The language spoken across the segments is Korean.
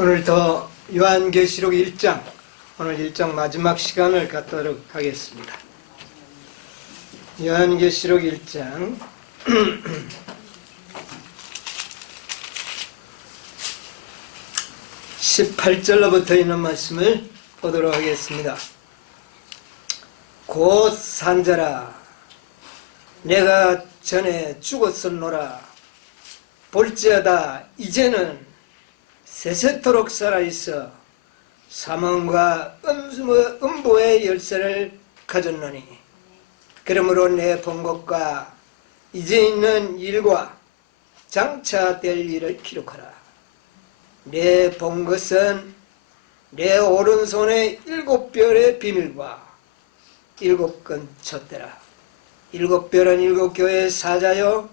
오늘도 요한계시록 1장, 오늘 1장 마지막 시간을 갖도록 하겠습니다. 요한계시록 1장 18절로부터 있는 말씀을 보도록 하겠습니다. 곧 산자라, 내가 전에 죽었었노라. 볼지어다 이제는 세세토록 살아있어 사망과 음부의 열쇠를 가졌노니, 그러므로 내 본 것과 이제 있는 일과 장차 될 일을 기록하라. 내 본 것은 내 오른손의 7별의 비밀과 7건 촛대라. 7별은 7교회의 사자요,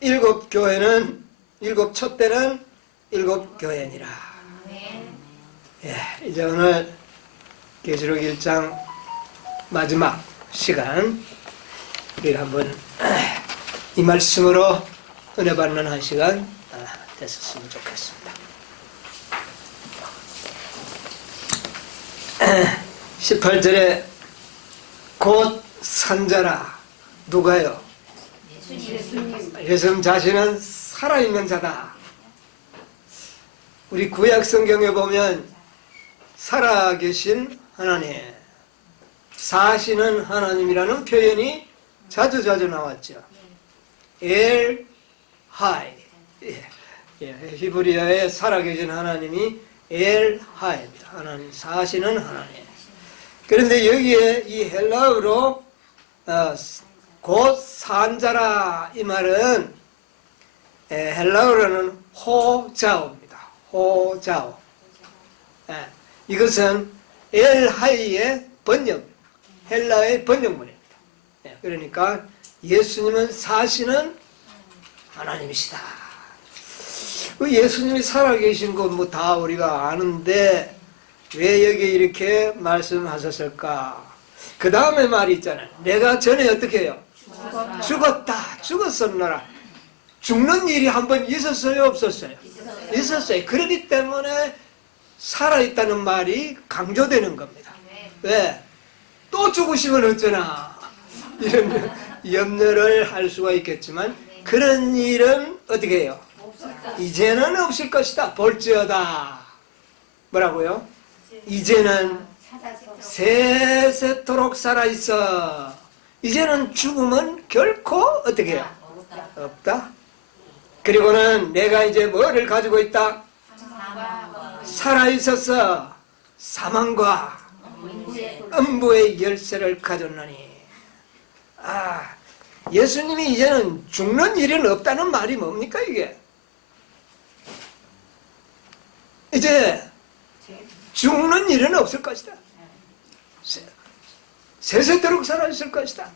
7교회는 7촛대는 7교회니라. 이제 오늘 계시록 1장 마지막 시간, 우리가 한번 이 말씀으로 은혜 받는 한 시간 됐었으면 좋겠습니다. 18절에 곧 산자라. 누가요? 예수님 자신은 살아있는 자다. 우리 구약 성경에 보면 살아계신 하나님, 사시는 하나님이라는 표현이 자주 나왔죠. 엘 하이, 히브리어에 살아계신 하나님이 엘 하이입니다. 하나님, 사시는 하나님. 그런데 여기에 이 헬라어로 곧 산자라, 이 말은 헬라어로는 호자오입니다. 호자오. 이것은 엘하이의 번역, 헬라의 번역문입니다. 그러니까 예수님은 사시는 하나님이시다. 예수님이 살아계신 거 뭐 다 우리가 아는데 왜 여기 이렇게 말씀하셨을까? 그 다음에 말이 있잖아요. 내가 전에 어떻게 해요? 죽었었노라. 죽는 일이 한번 있었어요, 없었어요? 있었어요. 그렇기 때문에 살아있다는 말이 강조되는 겁니다. 왜? 또 죽으시면 어쩌나, 이런 염려를 할 수가 있겠지만, 그런 일은 어떻게 해요? 이제는 없을 것이다. 볼지어다. 뭐라고요? 이제는 세세토록 살아있어. 이제는 죽음은 결코 어떻게 해요? 없다. 그리고는 내가 이제 뭐를 가지고 있다? 살아있어서 사망과 음부의 열쇠를 가졌노니. 예수님이 이제는 죽는 일은 없다는 말이 뭡니까 이게? 이제 죽는 일은 없을 것이다. 세세토록 살아있을 것이다.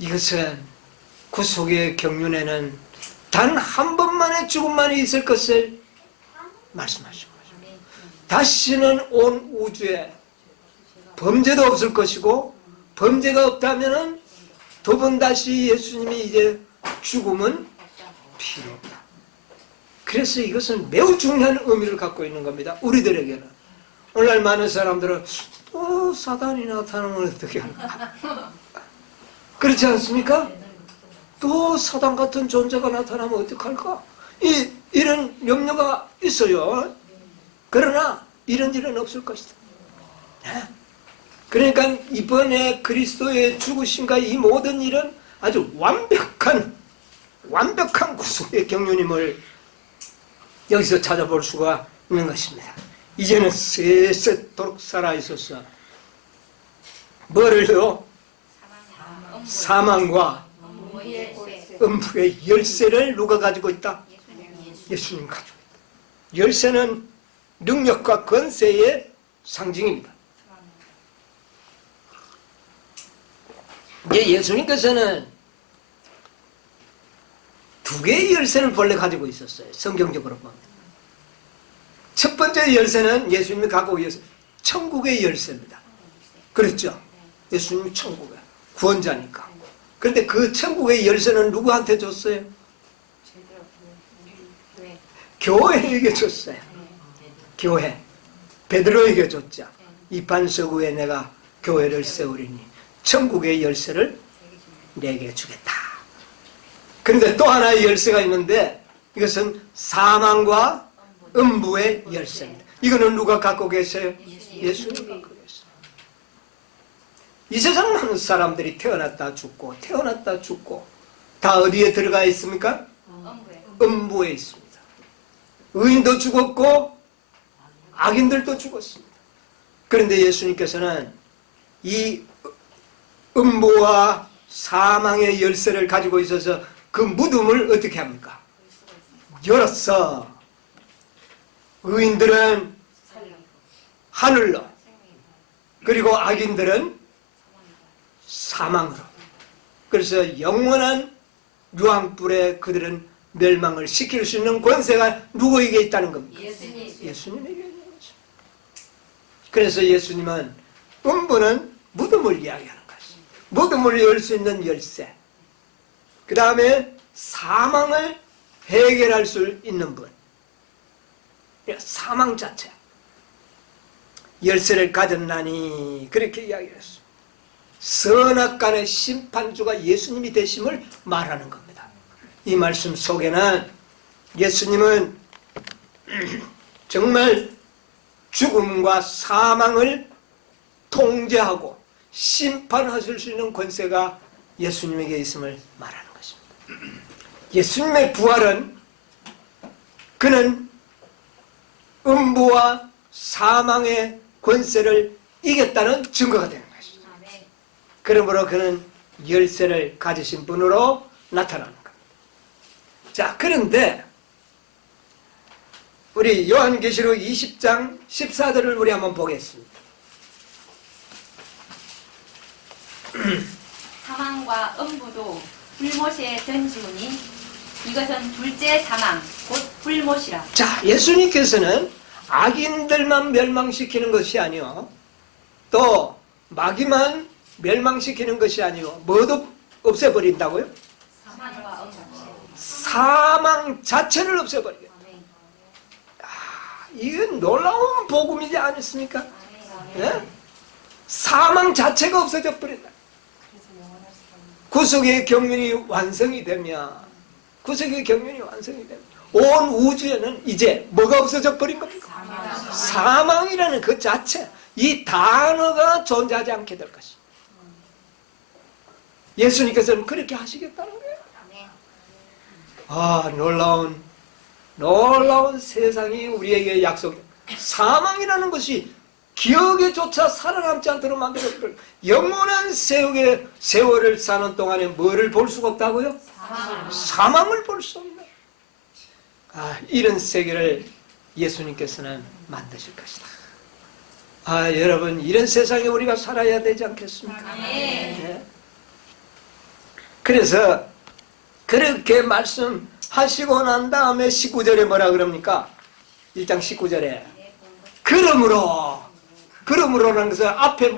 이것은 구속의 경륜에는 단 한 번만의 죽음만이 있을 것을 말씀하시고, 다시는 온 우주에 범죄도 없을 것이고, 범죄가 없다면 두 번 다시 예수님이 이제 죽음은 필요 없다. 그래서 이것은 매우 중요한 의미를 갖고 있는 겁니다. 우리들에게는. 오늘날 많은 사람들은 또 사단이 나타나면 어떻게 할까? 그렇지 않습니까? 또 사단 같은 존재가 나타나면 어떡할까? 이런 염려가 있어요. 그러나 이런 일은 없을 것이다. 그러니까 이번에 그리스도의 죽으심과 이 모든 일은 아주 완벽한 구속의 경륜임을 여기서 찾아볼 수가 있는 것입니다. 이제는 세세토록 살아있어서 뭐를요? 사망과 음부의 열쇠를 누가 가지고 있다? 예수님 가지고 있다. 열쇠는 능력과 권세의 상징입니다. 이제 예수님께서는 두 개의 열쇠를 본래 가지고 있었어요. 성경적으로 보면. 첫 번째 열쇠는 예수님이 갖고 계신 천국의 열쇠입니다. 그렇죠? 예수님이 천국의 구원자니까. 그런데 그 천국의 열쇠는 누구한테 줬어요? 교회에게 줬어요. 교회 베드로에게 줬죠. 이 반석 위에 내가 교회를 세우리니 천국의 열쇠를 내게 주겠다. 그런데 또 하나의 열쇠가 있는데 이것은 사망과 음부의 열쇠입니다. 이거는 누가 갖고 계세요? 예수님이 갖고 계세요. 이 세상 많은 사람들이 태어났다 죽고 태어났다 죽고 다 어디에 들어가 있습니까? 음부에 있습니다. 의인도 죽었고 악인들도 죽었습니다. 그런데 예수님께서는 이 음부와 사망의 열쇠를 가지고 있어서 그 무덤을 어떻게 합니까? 열었어. 의인들은 하늘로, 그리고 악인들은 사망으로. 그래서 영원한 유황불에 그들은 멸망을 시킬 수 있는 권세가 누구에게 있다는 겁니까? 예수님에게 있는 거죠. 그래서 예수님은 음부는 무덤을 이야기하는 것입니다. 무덤을 열 수 있는 열쇠. 그 다음에 사망을 해결할 수 있는 분. 사망 자체. 열쇠를 가졌나니 그렇게 이야기했습니다. 선악간의 심판주가 예수님이 되심을 말하는 겁니다. 이 말씀 속에는 예수님은 정말 죽음과 사망을 통제하고 심판하실 수 있는 권세가 예수님에게 있음을 말하는 것입니다. 예수님의 부활은 그는 음부와 사망의 권세를 이겼다는 증거가 되는 것입니다. 그러므로 그는 열쇠를 가지신 분으로 나타나는 겁니다. 자, 그런데 우리 요한계시록 20장 14절을 우리 한번 보겠습니다. 사망과 음부도 불못에 던지우니 이것은 둘째 사망 곧 불못이라. 자, 예수님께서는 악인들만 멸망시키는 것이 아니요 또 마귀만 멸망시키는 것이 아니요 뭐도 없애버린다고요? 사망과 음부. 사망 자체를 없애버리겠다. 이건 놀라운 복음이지 않습니까? 예? 사망 자체가 없어져 버린다. 구속의 경륜이 완성이 되면 온 우주에는 이제 뭐가 없어져 버린 겁니까? 사망이라는 그 자체, 이 단어가 존재하지 않게 될 것입니다. 예수님께서는 그렇게 하시겠다는 거예요. 아, 놀라운 세상이 우리에게 약속해. 사망이라는 것이 기억에조차 살아남지 않도록 만들어버려요. 영원한 세월을 사는 동안에 뭐를 볼 수가 없다고요? 사망을 볼 수 없네. 아, 이런 세계를 예수님께서는 만드실 것이다. 아, 여러분, 이런 세상에 우리가 살아야 되지 않겠습니까? 네. 그래서 그렇게 말씀하시고 난 다음에 19절에 뭐라 그럽니까? 1장 19절에 그러므로라는 것은 앞에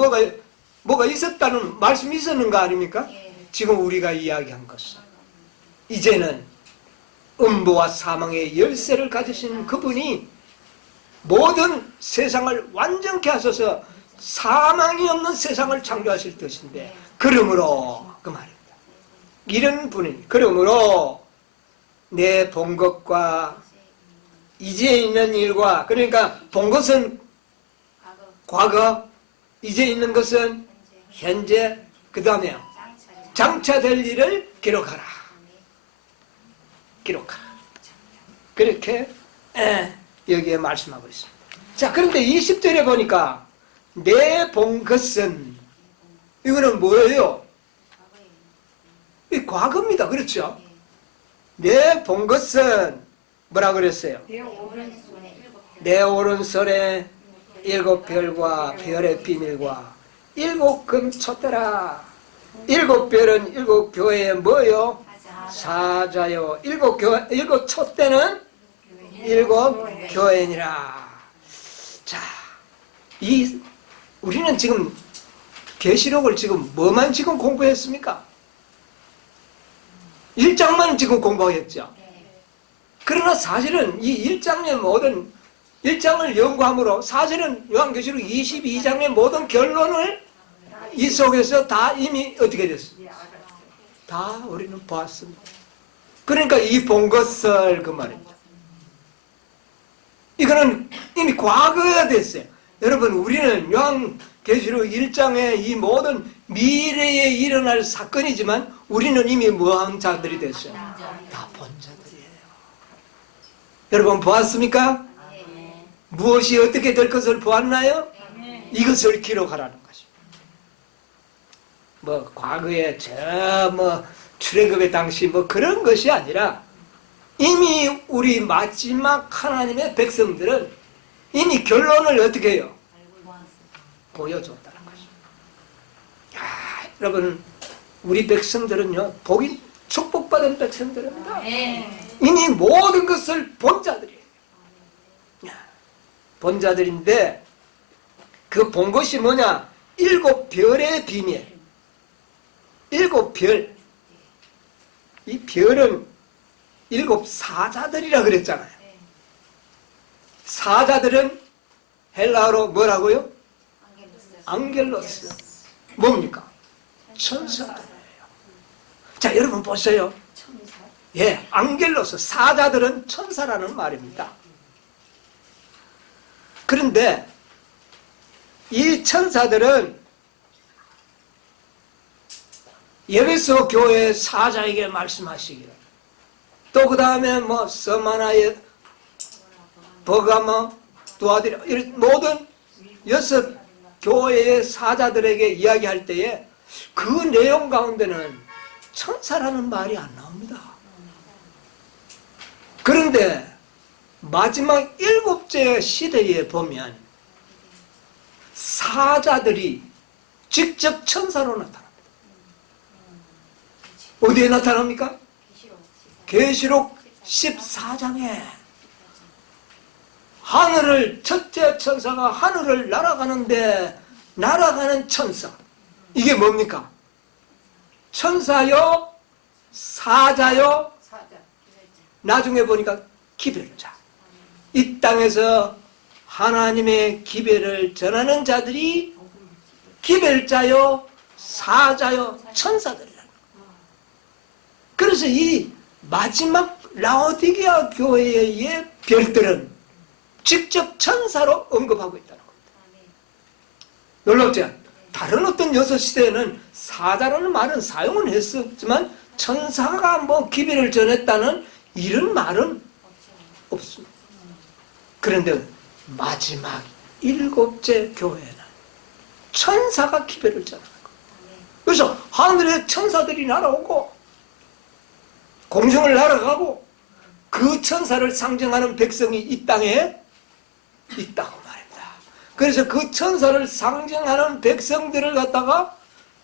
뭐가 있었다는 말씀이 있었는 거 아닙니까? 지금 우리가 이야기한 것은 이제는 음부와 사망의 열쇠를 가지신 그분이 모든 세상을 완전케 하셔서 사망이 없는 세상을 창조하실 것인데, 그러므로 그 말입니다. 이런 분이 그러므로 내 본 것과 이제 있는 일과, 그러니까 본 것은 과거, 이제 있는 것은 현재, 그 다음에 장차될 일을 기록하라. 그렇게 여기에 말씀하고 있습니다. 자, 그런데 20절에 보니까 내 본 것은, 이거는 뭐예요? 이 과거입니다. 그렇죠? 내 본 것은 뭐라 그랬어요? 내 오른손에 7 별과 별의 비밀과 7 금촛대라. 7 별은 7 교회의 뭐요? 사자요. 7 촛대는 7 교회니라. 자, 우리는 지금 계시록을 지금 뭐만 지금 공부했습니까? 1장만 지금 공부했죠. 그러나 사실은 이 1장의 모든 1장을 연구함으로 사실은 요한계시록 22장의 모든 결론을 이 속에서 다 이미 어떻게 됐어요? 다 우리는 보았습니다. 그러니까 이 본 것을 그 말입니다. 이거는 이미 과거가 됐어요. 여러분, 우리는 요한계시록 1장의 이 모든 미래에 일어날 사건이지만 우리는 이미 뭐한 자들이 됐어요? 다 본 자들이에요. 여러분 보았습니까? 무엇이 어떻게 될 것을 보았나요? 이것을 기록하라는 것입니다. 뭐 과거에 출애굽의 당시 뭐 그런 것이 아니라 이미 우리 마지막 하나님의 백성들은 이미 결론을 어떻게 해요? 보여줬다는 것입니다. 여러분, 우리 백성들은요, 복이 축복받은 백성들입니다. 이미 모든 것을 본 자들이에요. 본 자들인데 그 본 것이 뭐냐? 7별의 비밀. 7별. 이 별은 7 사자들이라 그랬잖아요. 사자들은 헬라어로 뭐라고요? 앙겔로스. 뭡니까? 천사들이에요. 자, 여러분 보세요. 예, 앙겔로스. 사자들은 천사라는 말입니다. 그런데 이 천사들은 에베소 교회 사자에게 말씀하시기를, 또 그 다음에 뭐 서마나의 버가모, 두아디라, 이런 모든 6 교회의 사자들에게 이야기할 때에 그 내용 가운데는 천사라는 말이 안 나옵니다. 그런데 마지막 7째 시대에 보면 사자들이 직접 천사로 나타납니다. 어디에 나타납니까? 계시록 14장에 하늘을, 첫째 천사가 하늘을 날아가는데 날아가는 천사, 이게 뭡니까? 천사요? 사자요? 나중에 보니까 기별자. 이 땅에서 하나님의 기별을 전하는 자들이 기별자요, 사자요, 천사들이라는 거예요. 그래서 이 마지막 라오디게아 교회의 별들은 직접 천사로 언급하고 있다는 겁니다. 놀랍죠? 다른 어떤 6시대에는 사자라는 말은 사용은 했었지만 천사가 뭐 기별을 전했다는 이런 말은 없습니다. 그런데 마지막 7째 교회는 천사가 기별을 전하는 거예요. 그래서 하늘에 천사들이 날아오고 공중을 날아가고 그 천사를 상징하는 백성이 이 땅에 있다고 말입니다. 그래서 그 천사를 상징하는 백성들을 갖다가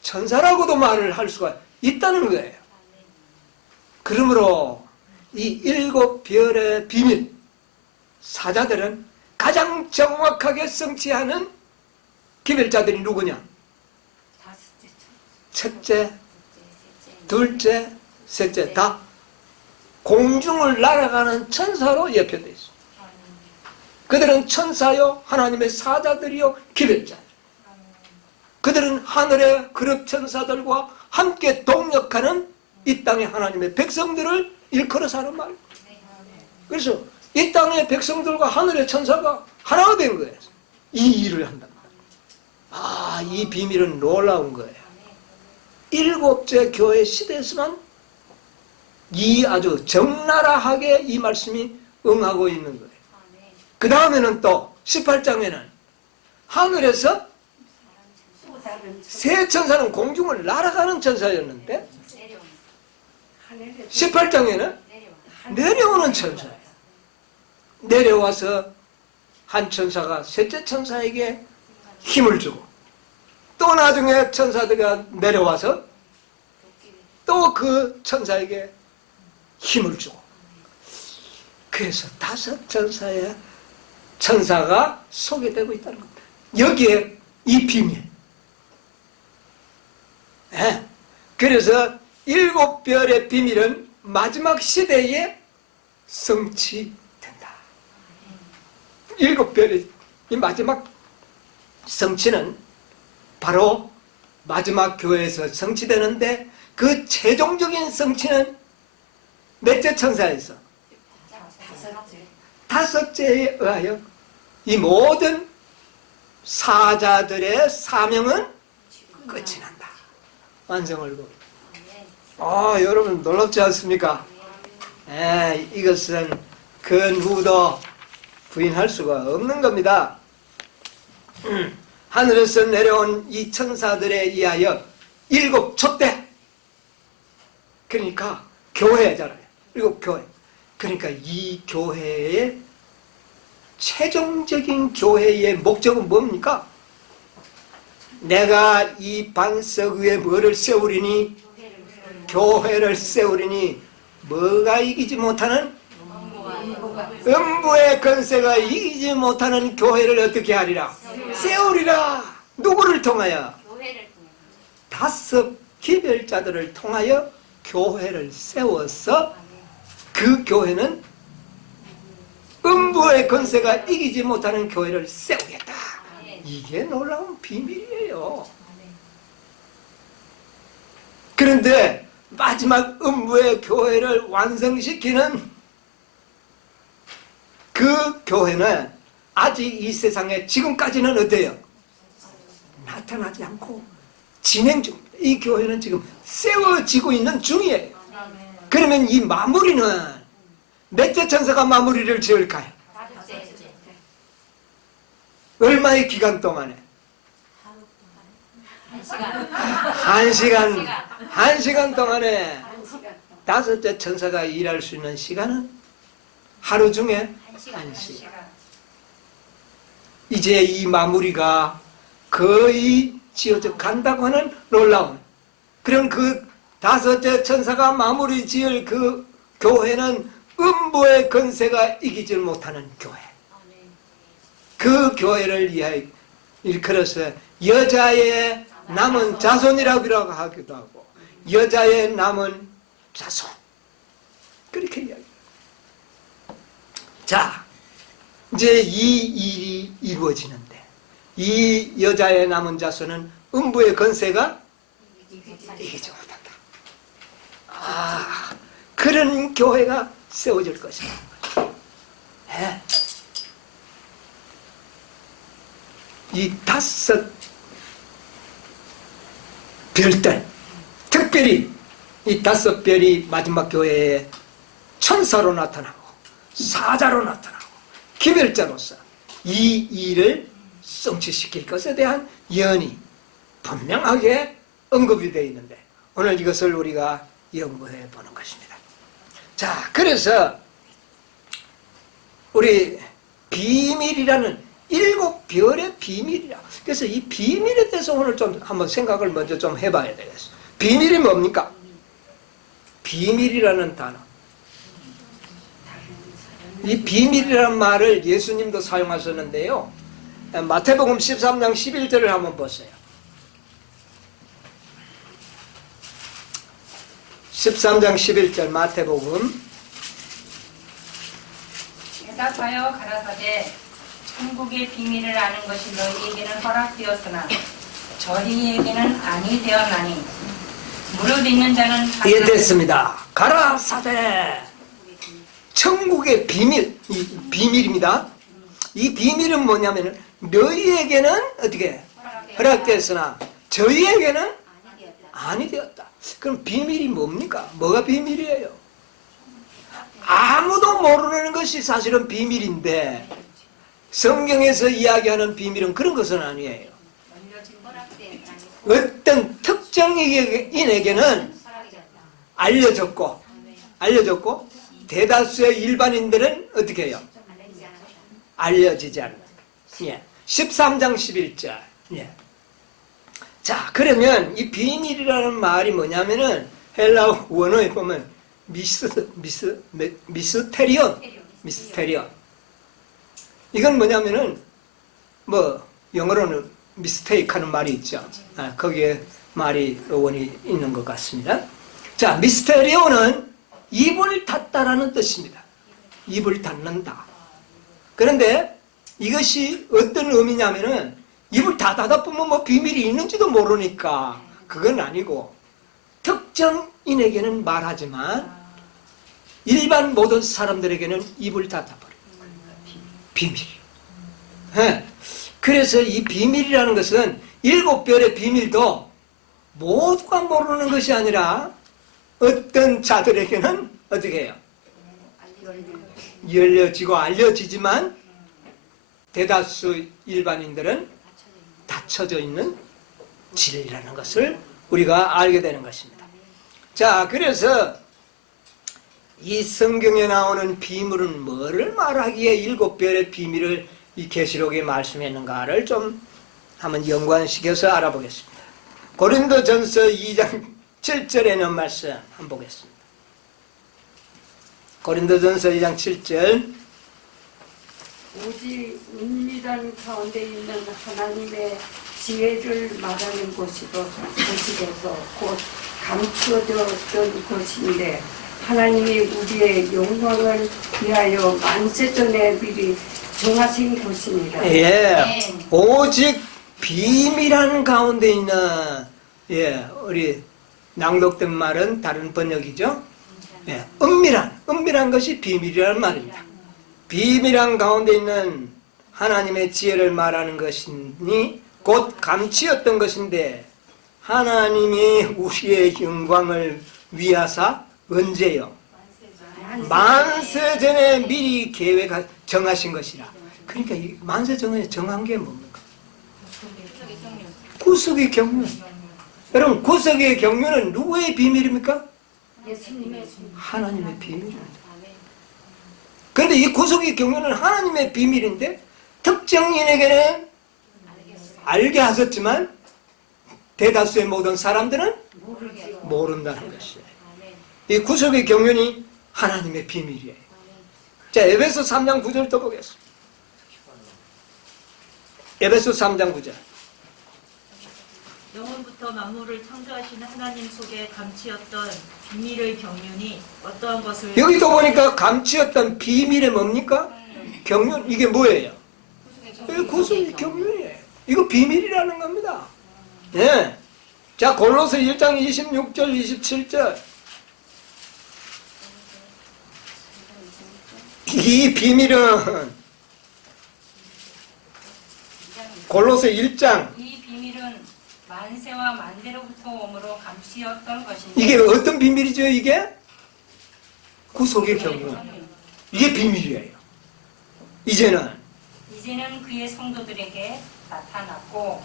천사라고도 말을 할 수가 있다는 거예요. 그러므로 이 7별의 비밀, 사자들은 가장 정확하게 성취하는 기별자들이 누구냐? 첫째, 둘째, 셋째, 다 공중을 날아가는 천사로 예표되어 있습니다. 그들은 천사요, 하나님의 사자들이요, 기별자들. 그들은 하늘의 그룹 천사들과 함께 동역하는 이 땅의 하나님의 백성들을 일컬어서 하는 말. 그래서 이 땅의 백성들과 하늘의 천사가 하나가 된 거예요. 이 일을 한단 말이에요. 이 비밀은 놀라운 거예요. 7째 교회 시대에서만 이 아주 적나라하게 이 말씀이 응하고 있는 거예요. 그 다음에는 또 18장에는 하늘에서 새 천사는 공중을 날아가는 천사였는데 18장에는 내려오는 천사예요. 내려와서 한 천사가 셋째 천사에게 힘을 주고 또 나중에 천사들이 내려와서 또 그 천사에게 힘을 주고, 그래서 5 천사가 소개되고 있다는 겁니다. 여기에 이 비밀. 그래서 7별의 비밀은 마지막 시대에 성취된다. 일곱 별이 이 마지막 성취는 바로 마지막 교회에서 성취되는데 그 최종적인 성취는 몇째 천사에서 다섯째에 의하여 이 모든 사자들의 사명은 끝이 난다. 완성을 보고. 여러분 놀랍지 않습니까? 이것은 그 누구도 부인할 수가 없는 겁니다. 하늘에서 내려온 이 천사들에 의하여 일곱 촛대, 그러니까 교회잖아요. 일곱 교회. 그러니까 이 교회의 최종적인 교회의 목적은 뭡니까? 내가 이 반석 위에 뭐를 세우리니? 교회를 세우리니 뭐가 이기지 못하는? 음부의 권세가 이기지 못하는 교회를 어떻게 하리라? 세우리라. 누구를 통하여? 다섯 기별자들을 통하여 교회를 세워서 그 교회는 음부의 권세가 이기지 못하는 교회를 세우겠다. 이게 놀라운 비밀이에요. 그런데 마지막 음부의 교회를 완성시키는 그 교회는 아직 이 세상에 지금까지는 어때요? 나타나지 않고 진행 중입니다. 이 교회는 지금 세워지고 있는 중이에요. 그러면 이 마무리는 몇째 천사가 마무리를 지을까요? 얼마의 기간 동안에? 한 시간 동안에 다섯째 천사가 일할 수 있는 시간은 하루 중에 한 시간. 이제 이 마무리가 거의 지어져 간다고 하는 놀라운, 그럼 그 다섯째 천사가 마무리 지을 그 교회는 음부의 권세가 이기지 못하는 교회. 그 교회를 일컬어서 여자의 남은 자손이라고 하기도 하고 여자의 남은 자손, 그렇게 이야기해요. 자, 이제 이 일이 이루어지는데 이 여자의 남은 자손은 음부의 권세가 이기지 못한다. 그런 교회가 세워질 것이다. 이 다섯 별들, 특별히 이 다섯 별이 마지막 교회에 천사로 나타나고 사자로 나타나고 기별자로서 이 일을 성취시킬 것에 대한 예언이 분명하게 언급이 되어 있는데 오늘 이것을 우리가 연구해 보는 것입니다. 자, 그래서 우리 비밀이라는 일곱 별의 비밀이라. 그래서 이 비밀에 대해서 오늘 좀 한번 생각을 먼저 좀 해봐야 되겠어요. 비밀이 뭡니까? 비밀이라는 단어. 이 비밀이라는 말을 예수님도 사용하셨는데요. 마태복음 13장 11절을 한번 보세요. 13장 11절 마태복음. 대답하여 가라사대 천국의 비밀을 아는 것이 너희에게는 허락되었으나 저희에게는 아니 되었나니 무릇 있는 자는 이해됐습니다. 가라사대 천국의 비밀, 이 비밀입니다. 이 비밀은 뭐냐면 너희에게는 어떻게 허락되었으나 저희에게는 아니 되었다. 그럼 비밀이 뭡니까? 뭐가 비밀이에요? 아무도 모르는 것이 사실은 비밀인데 성경에서 이야기하는 비밀은 그런 것은 아니에요. 어떤 특정인에게는 알려졌고 대다수의 일반인들은 어떻게 해요? 알려지지 않는. 13장 11절. 자, 그러면 이 비밀이라는 말이 뭐냐면은 헬라어 원어에 보면 미스테리온. 이건 뭐냐면은 뭐 영어로는 미스테이크 하는 말이 있죠. 거기에 말이 원이 있는 것 같습니다. 자, 미스테리온은 입을 닫다라는 뜻입니다. 입을 닫는다. 그런데 이것이 어떤 의미냐면은 입을 다 닫아보면 뭐 비밀이 있는지도 모르니까 그건 아니고 특정인에게는 말하지만 일반 모든 사람들에게는 입을 닫아버려요. 비밀. 네. 그래서 이 비밀이라는 것은 7별의 비밀도 모두가 모르는 것이 아니라 어떤 자들에게는 어떻게 해요? 열려지고 알려지지만 대다수 일반인들은 닫혀져 있는 진리라는 것을 우리가 알게 되는 것입니다. 자, 그래서 이 성경에 나오는 비밀은 뭐를 말하기에 7별의 비밀을 이 계시록에 말씀했는가를 좀 한번 연관시켜서 알아보겠습니다. 고린도전서 2장 7절에 있는 말씀 한번 보겠습니다. 고린도전서 2장 7절. 오직 은밀한 가운데 있는 하나님의 지혜를 말하는 곳에서 곧 감추어졌던 것인데 하나님이 우리의 영광을 위하여 만세전에 미리 정하신 곳이니라. 예, 오직 비밀한 가운데 있는, 예, 우리 낭독된 말은 다른 번역이죠. 예, 은밀한 것이 비밀이라는 말입니다. 비밀한 가운데 있는 하나님의 지혜를 말하는 것이니 곧 감추었던 것인데 하나님이 우리의 영광을 위하사 언제요? 만세 전에 미리 정하신 것이라. 그러니까 이 만세 전에 정한 게 뭡니까? 구속의 경륜. 여러분, 구속의 경륜은 누구의 비밀입니까? 예수님의 하나님의 비밀입니다. 그런데 이 구속의 경륜은 하나님의 비밀인데 특정인에게는 알게 하셨지만 대다수의 모든 사람들은 모른다는 것이에요. 이 구속의 경륜이 하나님의 비밀이에요. 자, 에베소 3장 9절 또 보겠습니다. 에베소 3장 9절. 영원부터 만물을 창조하신 하나님 속에 감추었던 비밀의 경륜이 어떠한 것을 여기 또 보니까 감추었던 비밀이 뭡니까? 경륜. 이게 뭐예요? 구속의 경륜이에요. 이거 비밀이라는 겁니다. 예. 자, 골로새 1장 26절 27절. 이 비밀은 골로새 1장, 이 비밀은 만세와 만대로부터 오므로 감추었던 것이니 이게 어떤 비밀이죠? 이게 구속의 경륜. 이게 비밀이에요. 이제는 그의 성도들에게 나타났고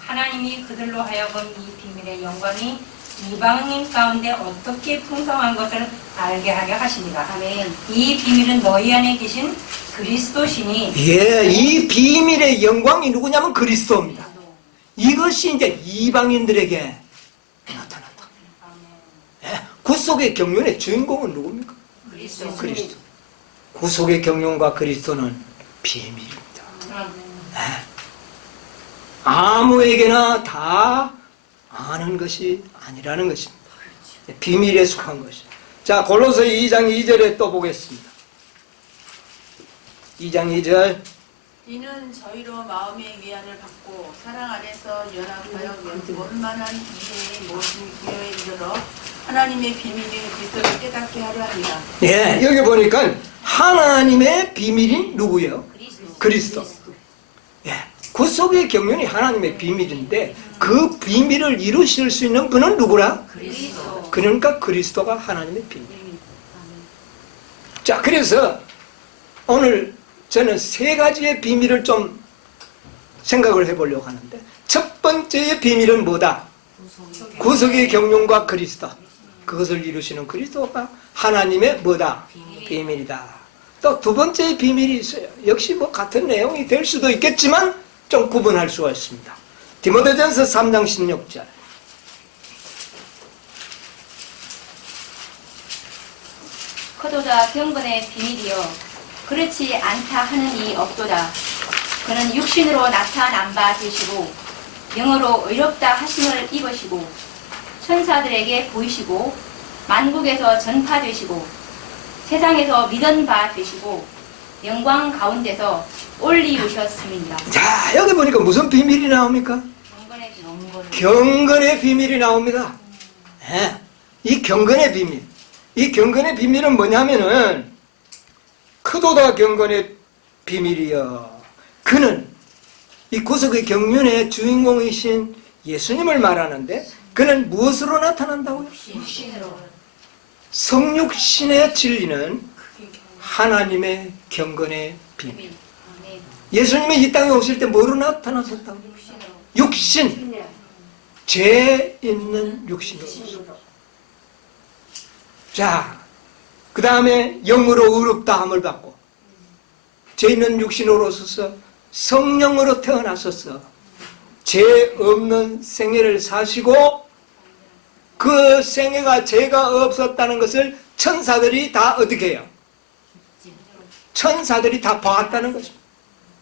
하나님이 그들로 하여금 이 비밀의 영광이 이방인 가운데 어떻게 풍성한 것을 알게 하려 하십니다. 아멘. 이 비밀은 너희 안에 계신 그리스도시니 예, 이 비밀의 영광이 누구냐면 그리스도입니다. 이것이 이제 이방인들에게 나타났다. 예, 구속의 경륜의 주인공은 누굽니까? 그리스도. 구속의 경륜과 그리스도는 비밀입니다. 예, 아무에게나 다 아는 것이 아니라는 것입니다. 비밀에 속한 것이. 자, 골로새 2장 2절에 또 보겠습니다. 2장 2절. 이는 저희로 마음의 위안을 받고 사랑 안에서 연합하여 원만한 이해의 모든 기회에 이르러 하나님의 비밀인 그리스도를 깨닫게 하려 합니다. 예, 여기 보니까 하나님의 비밀이 누구예요? 그리스도. 예, 구속의 경륜이 하나님의 비밀인데 그 비밀을 이루실 수 있는 분은 누구라? 그리스도. 그러니까 그리스도가 하나님의 비밀. 자, 그래서 오늘 저는 3가지의 비밀을 좀 생각을 해보려고 하는데 첫 번째의 비밀은 뭐다? 구속의 경륜과 그리스도. 그것을 이루시는 그리스도가 하나님의 뭐다? 비밀이다. 또 두 번째의 비밀이 있어요. 역시 뭐 같은 내용이 될 수도 있겠지만 좀 구분할 수가 있습니다. 디모데전서 3장 16절. 커도다 경건의 비밀이여 그렇지 않다 하는 이 없도다. 그는 육신으로 나타난 바 되시고 영어로 의롭다 하심을 입으시고 천사들에게 보이시고 만국에서 전파되시고 세상에서 믿은 바 되시고 영광 가운데서 올리우셨음이니라. 자, 여기 보니까 무슨 비밀이 나옵니까? 경건의 비밀이 나옵니다. 예, 이 경건의 비밀. 이 경건의 비밀은 뭐냐면은 크도다 경건의 비밀이여. 그는 이 구속의 경륜의 주인공이신 예수님을 말하는데 그는 무엇으로 나타난다고요? 성육신의 진리는 하나님의 경건의 비밀. 예수님이 이 땅에 오실 때 뭐로 나타나셨다고요? 육신. 죄 있는 육신으로. 자, 그 다음에 영으로 의롭다함을 받고 죄 있는 육신으로 서서 성령으로 태어나셔서 죄 없는 생애를 사시고 그 생애가 죄가 없었다는 것을 천사들이 다 어떻게 해요? 천사들이 다 보았다는 것입니다.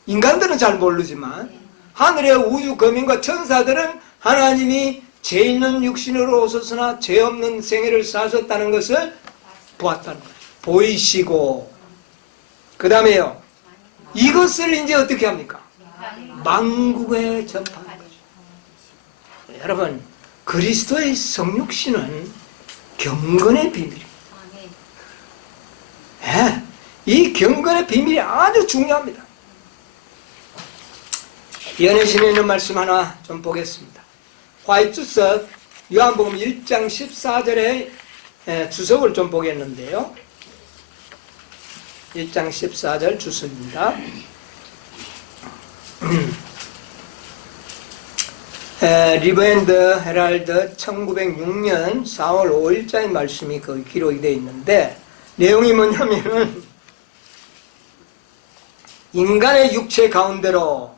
인간들은 잘 모르지만 하늘의 우주 거민과 천사들은 하나님이 죄 있는 육신으로 오셨으나 죄 없는 생애를 사셨다는 것을 보았다는 거예요. 보이시고 그 다음에요. 이것을 이제 어떻게 합니까? 만국에 전파하는 거죠. 여러분, 그리스도의 성육신은 경건의 비밀이에요. 네, 이 경건의 비밀이 아주 중요합니다. 연애신에 있는 말씀 하나 좀 보겠습니다. 화이트서 요한복음 1장 14절의 주석을 좀 보겠는데요. 1장 14절 주석입니다. 리브앤드 헤랄드 1906년 4월 5일자의 말씀이 거기 기록이 되어 있는데 내용이 뭐냐면은 인간의 육체 가운데로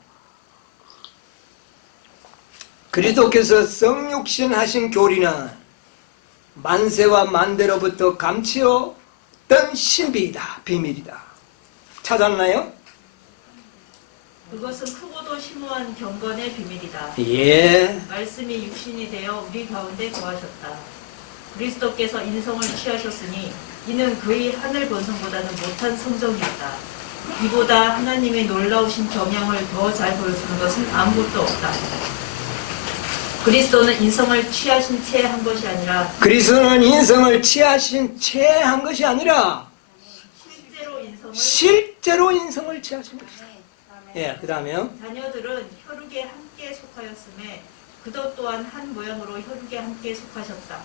그리스도께서 성육신 하신 교리는 만세와 만대로부터 감추었던 신비이다, 비밀이다. 찾았나요? 그것은 크고도 심오한 경건의 비밀이다. 예. 말씀이 육신이 되어 우리 가운데 거하셨다. 그리스도께서 인성을 취하셨으니 이는 그의 하늘 본성보다는 못한 성정이었다. 이보다 하나님의 놀라우신 정향을 더 잘 보여주는 것은 아무것도 없다. 그리스도는 인성을 취하신 채 한 것이 아니라 그리스도는 인성을 취하신 채 한 것이 아니라 실제로 인성을 취하신 것이다. 예, 그 다음에요. 자녀들은 혈육에 함께 속하였음에 그도 또한 한 모양으로 혈육에 함께 속하셨다.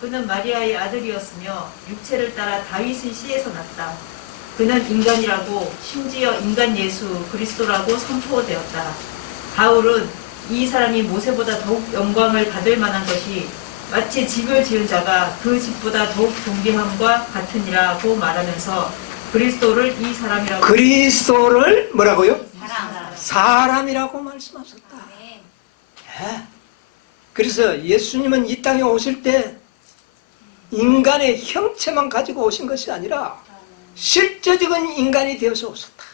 그는 마리아의 아들이었으며 육체를 따라 다윗의 씨에서 났다. 그는 인간이라고 심지어 인간 예수 그리스도라고 선포되었다. 바울은 이 사람이 모세보다 더욱 영광을 받을 만한 것이 마치 집을 지은 자가 그 집보다 더욱 존귀함과 같으니라고 말하면서 그리스도를 이 사람이라고 그리스도를 뭐라고요? 사람이라고 말씀하셨다. 예. 그래서 예수님은 이 땅에 오실 때 인간의 형체만 가지고 오신 것이 아니라 실제적인 인간이 되어서 오셨다.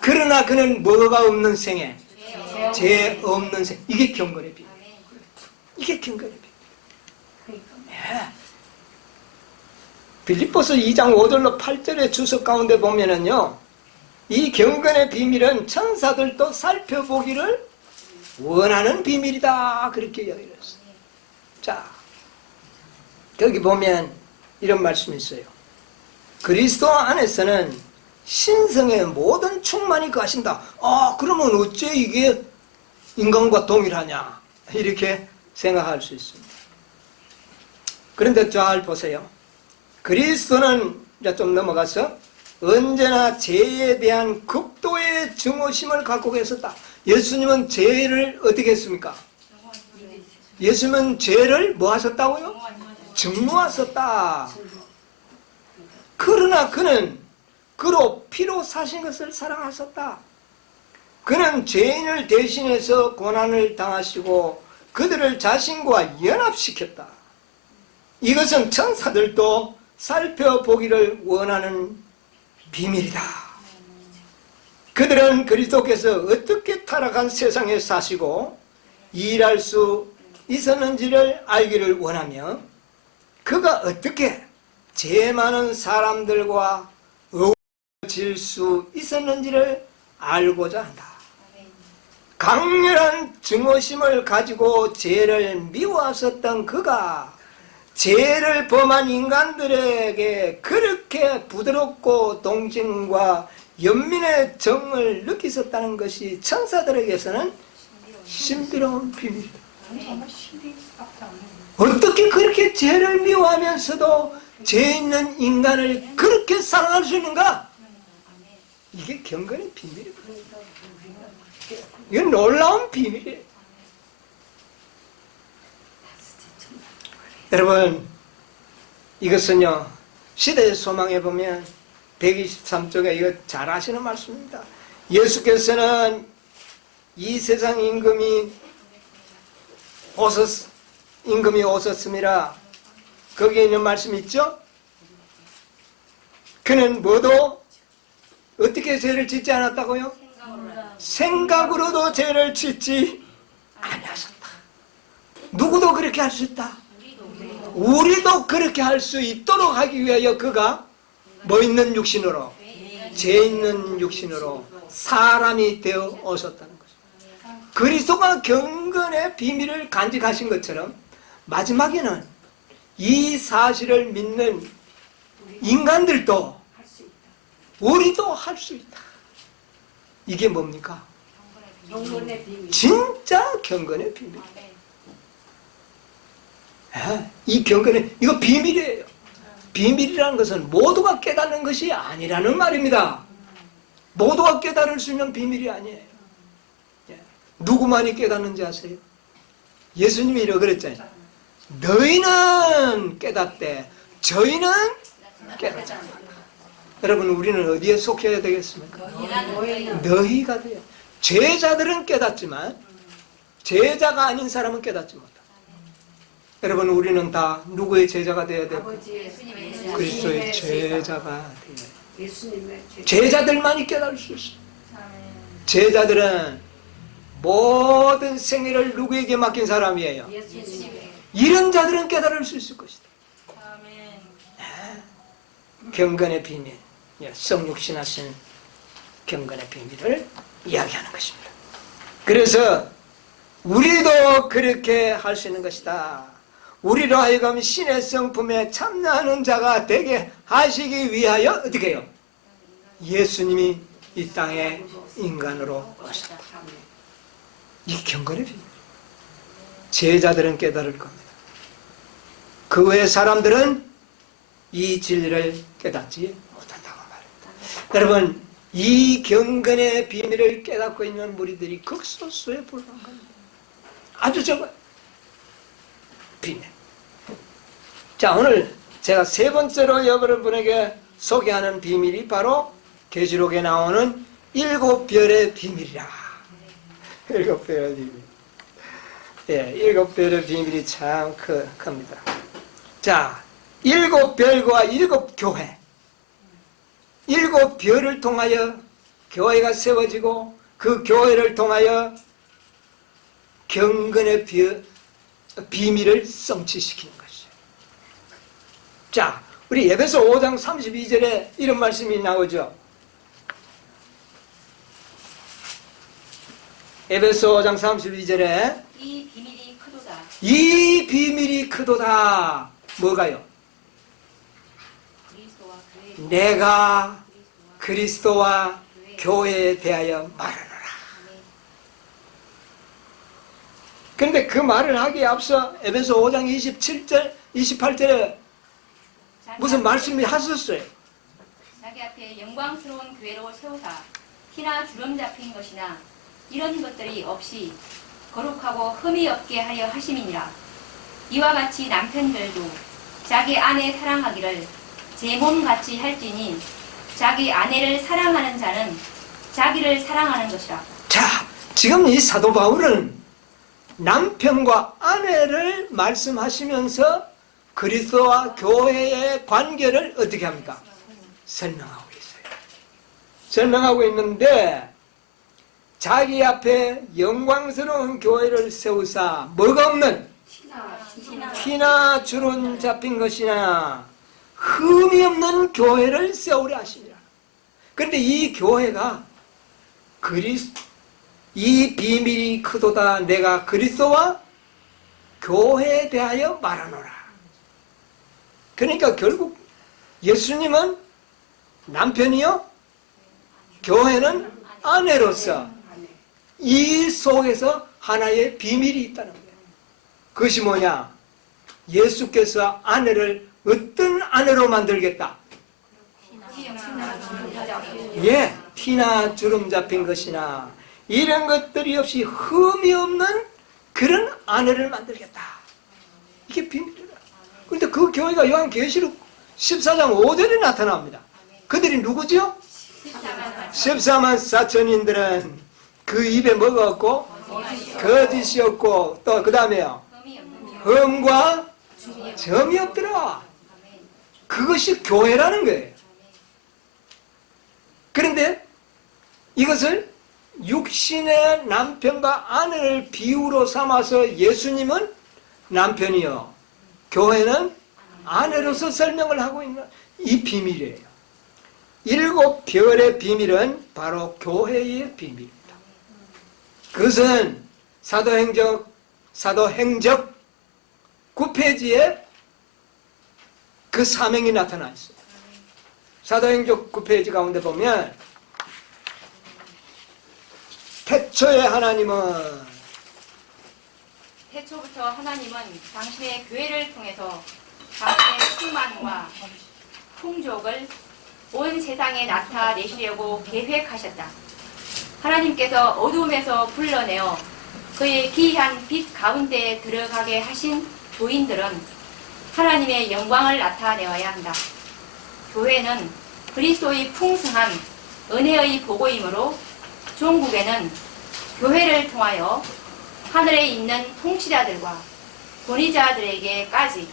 그러나 그는 뭐가 없는 생애? 죄 없는 생애. 이게 경건의 비밀. 이게 경건의 비밀. 예. 빌립보서 2장 5절로 8절의 주석 가운데 보면은요, 이 경건의 비밀은 천사들도 살펴보기를 원하는 비밀이다. 그렇게 이야기를 했어요. 자, 여기 보면 이런 말씀이 있어요. 그리스도 안에서는 신성의 모든 충만이 거하신다. 아, 그러면 어째 이게 인간과 동일하냐? 이렇게 생각할 수 있습니다. 그런데 잘 보세요. 그리스도는 이제 좀 넘어가서 언제나 죄에 대한 극도의 증오심을 갖고 계셨다. 예수님은 죄를 어떻게 했습니까? 예수님은 죄를 뭐 하셨다고요? 증오하셨다. 그러나 그는 그로 피로 사신 것을 사랑하셨다. 그는 죄인을 대신해서 고난을 당하시고 그들을 자신과 연합시켰다. 이것은 천사들도 살펴보기를 원하는 비밀이다. 그들은 그리스도께서 어떻게 타락한 세상에 사시고 일할 수 있었는지를 알기를 원하며 그가 어떻게 죄 많은 사람들과 질 수 있었는지를 알고자 한다. 강렬한 증오심을 가지고 죄를 미워하셨던 그가 죄를 범한 인간들에게 그렇게 부드럽고 동정과 연민의 정을 느끼셨다는 것이 천사들에게서는 신비로운 비밀이다. 어떻게 그렇게 죄를 미워하면서도 죄 있는 인간을 그렇게 사랑할 수 있는가? 이게 경건의 비밀이다. 이건 놀라운 비밀이에요. 여러분, 이것은요, 시대의 소망에 보면 123쪽에 이거 잘 아시는 말씀입니다. 예수께서는 이 세상 임금이 오셨음이라 거기에 있는 말씀이 있죠? 그는 뭐도 어떻게 죄를 짓지 않았다고요? 생각으로도 죄를 짓지 아니하셨다. 누구도 그렇게 할 수 있다. 우리도 그렇게 할 수 있도록 하기 위하여 그가 뭐 있는 육신으로? 죄 있는 육신으로 사람이 되어 오셨다는 것입니다. 그리스도가 경건의 비밀을 간직하신 것처럼 마지막에는 이 사실을 믿는 인간들도 우리도 할 수 있다. 이게 뭡니까? 경건의 비밀. 진짜 경건의 비밀. 이 경건의, 이거 비밀이에요. 비밀이라는 것은 모두가 깨닫는 것이 아니라는 말입니다. 모두가 깨달을 수 있는 비밀이 아니에요. 누구만이 깨닫는지 아세요? 예수님이 이러고 그랬잖아요. 너희는 깨닫되 저희는 깨닫지 않는다. 여러분, 우리는 어디에 속해야 되겠습니까? 너희가 돼요. 제자들은 깨닫지만 제자가 아닌 사람은 깨닫지 못합니다. 여러분, 우리는 다 누구의 제자가 되어야 돼요? 아버지의 그리스도의 제자가 되어야 돼요. 예수님의 제자들만이 깨달을 수 있어요. 제자들은 모든 생애를 누구에게 맡긴 사람이에요? 예수님. 이런 자들은 깨달을 수 있을 것이다. 아멘. 경건의 비밀, 성육신하신 경건의 비밀을 이야기하는 것입니다. 그래서 우리도 그렇게 할 수 있는 것이다. 우리로 하여금 신의 성품에 참여하는 자가 되게 하시기 위하여 어떻게 해요? 예수님이 이 땅에 인간으로 오셨다. 이 경건의 비밀. 제자들은 깨달을 겁니다. 그 외의 사람들은 이 진리를 깨닫지 못한다고 말합니다. 여러분, 이 경건의 비밀을 깨닫고 있는 무리들이 극소수에 불과한 겁니다. 아주 적어요. 비밀. 자, 오늘 제가 세 번째로 여러분에게 소개하는 비밀이 바로 계시록에 나오는 7별의 비밀이라. 7별의 비밀. 예, 7별의 비밀이 참 큽니다. 자, 7별과 7교회. 7별을 통하여 교회가 세워지고 그 교회를 통하여 경건의 비밀을 성취시키는 것이죠. 자, 우리 에베소 5장 32절에 이런 말씀이 나오죠. 에베소 5장 32절에 이 비밀이 크도다. 이 비밀이 크도다. 뭐가요? 그리스도와 교회. 내가 그리스도와 교회에 대하여 말하노라. 그런데 그 말을 하기에 앞서 에베소 5장 27절, 28절에 무슨 말씀이 하셨어요? 자기 앞에 영광스러운 교회로 세우사 티나 주름 잡힌 것이나 이런 것들이 없이 거룩하고 흠이 없게 하려 하심이니라. 이와 같이 남편들도 자기 아내 사랑하기를 제 몸같이 할지니 자기 아내를 사랑하는 자는 자기를 사랑하는 것이라. 자, 지금 이 사도 바울은 남편과 아내를 말씀하시면서 그리스도와 교회의 관계를 어떻게 합니까? 설명하고 있어요. 설명하고 있는데 자기 앞에 영광스러운 교회를 세우사 뭐가 없는 티나 주름 잡힌 것이나 흠이 없는 교회를 세우려 하십니다. 그런데 이 교회가 이 비밀이 크도다. 내가 그리스도와 교회에 대하여 말하노라. 그러니까 결국 예수님은 남편이요, 교회는 아내로서 이 속에서 하나의 비밀이 있다는 거예요. 그것이 뭐냐? 예수께서 아내를 어떤 아내로 만들겠다? 예, 티나 주름 잡힌 것이나 이런 것들이 없이 흠이 없는 그런 아내를 만들겠다. 이게 비밀이라. 그런데 그 교회가 요한계시록 14장 5절에 나타납니다. 그들이 누구죠? 14만 4천인들은 그 입에 뭐가 없고 거짓이 없고 또 그 다음에요, 흠과 점이 없더라. 그것이 교회라는 거예요. 그런데 이것을 육신의 남편과 아내를 비유로 삼아서 예수님은 남편이요, 교회는 아내로서 설명을 하고 있는 이 비밀이에요. 7별의 비밀은 바로 교회의 비밀입니다. 그것은 사도행적 9페이지에 그 사명이 나타나 있어요. 사도행적 9페이지 가운데 보면 태초에 태초부터 하나님은 당신의 교회를 통해서 당신의 충만과 풍족을 온 세상에 나타내시려고 계획하셨다. 하나님께서 어두움에서 불러내어 그의 기이한 빛 가운데에 들어가게 하신 교인들은 하나님의 영광을 나타내어야 한다. 교회는 그리스도의 풍성한 은혜의 보고이므로 종국에는 교회를 통하여 하늘에 있는 통치자들과 권위자들에게까지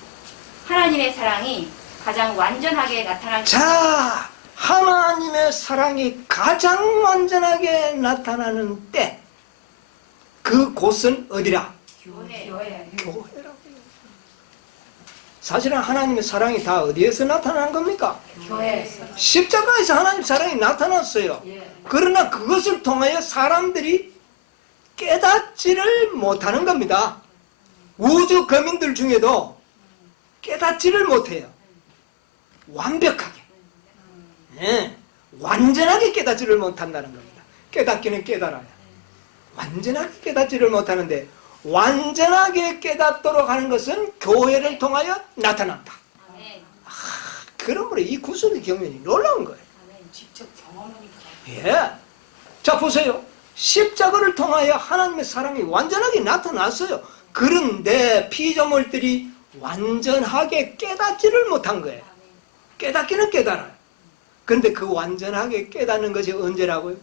하나님의 사랑이 가장 완전하게 나타날 자, 하나님의 사랑이 가장 완전하게 나타나는 때, 그 곳은 어디라? 교회라고요. 사실은 하나님의 사랑이 다 어디에서 나타난 겁니까? 교회에서. 십자가에서 하나님의 사랑이 나타났어요. 그러나 그것을 통하여 사람들이 깨닫지를 못하는 겁니다. 우주 거민들 중에도 깨닫지를 못해요. 완벽하게. 네, 완전하게 깨닫지를 못한다는 겁니다. 깨닫기는 깨달아요. 완전하게 깨닫지를 못하는데 완전하게 깨닫도록 하는 것은 교회를 통하여 나타난다. 그러므로 이 구속의 경륜이 놀라운 거예요. 직접 경험하니까. 예. 자, 보세요. 십자가를 통하여 하나님의 사랑이 완전하게 나타났어요. 그런데 피조물들이 완전하게 깨닫지를 못한 거예요. 깨닫기는 깨달아요. 그런데 그 완전하게 깨닫는 것이 언제라고요?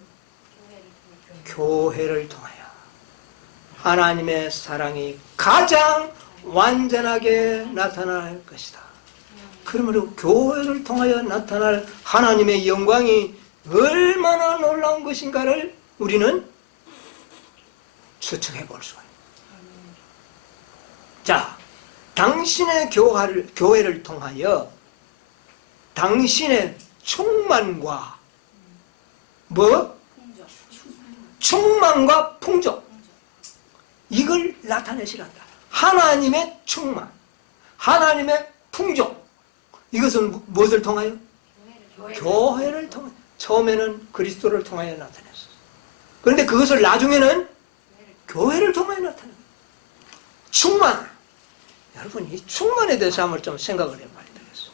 교회를 통하여 하나님의 사랑이 가장 완전하게 나타날 것이다. 그러므로 교회를 통하여 나타날 하나님의 영광이 얼마나 놀라운 것인가를 우리는 추측해 볼 수가 있습니다. 자, 당신의 교회를 통하여 당신의 충만과 충만과 풍족, 이걸 나타내시란다. 하나님의 충만, 하나님의 풍족, 이것은 무엇을 통하여? 교회를 통하여. 처음에는 그리스도를 통하여 나타냈어요. 그런데 그것을 나중에는 교회를 통하여 나타냅니다. 충만. 여러분, 이 충만에 대해서 한번 좀 생각을 해봐야 되겠어요.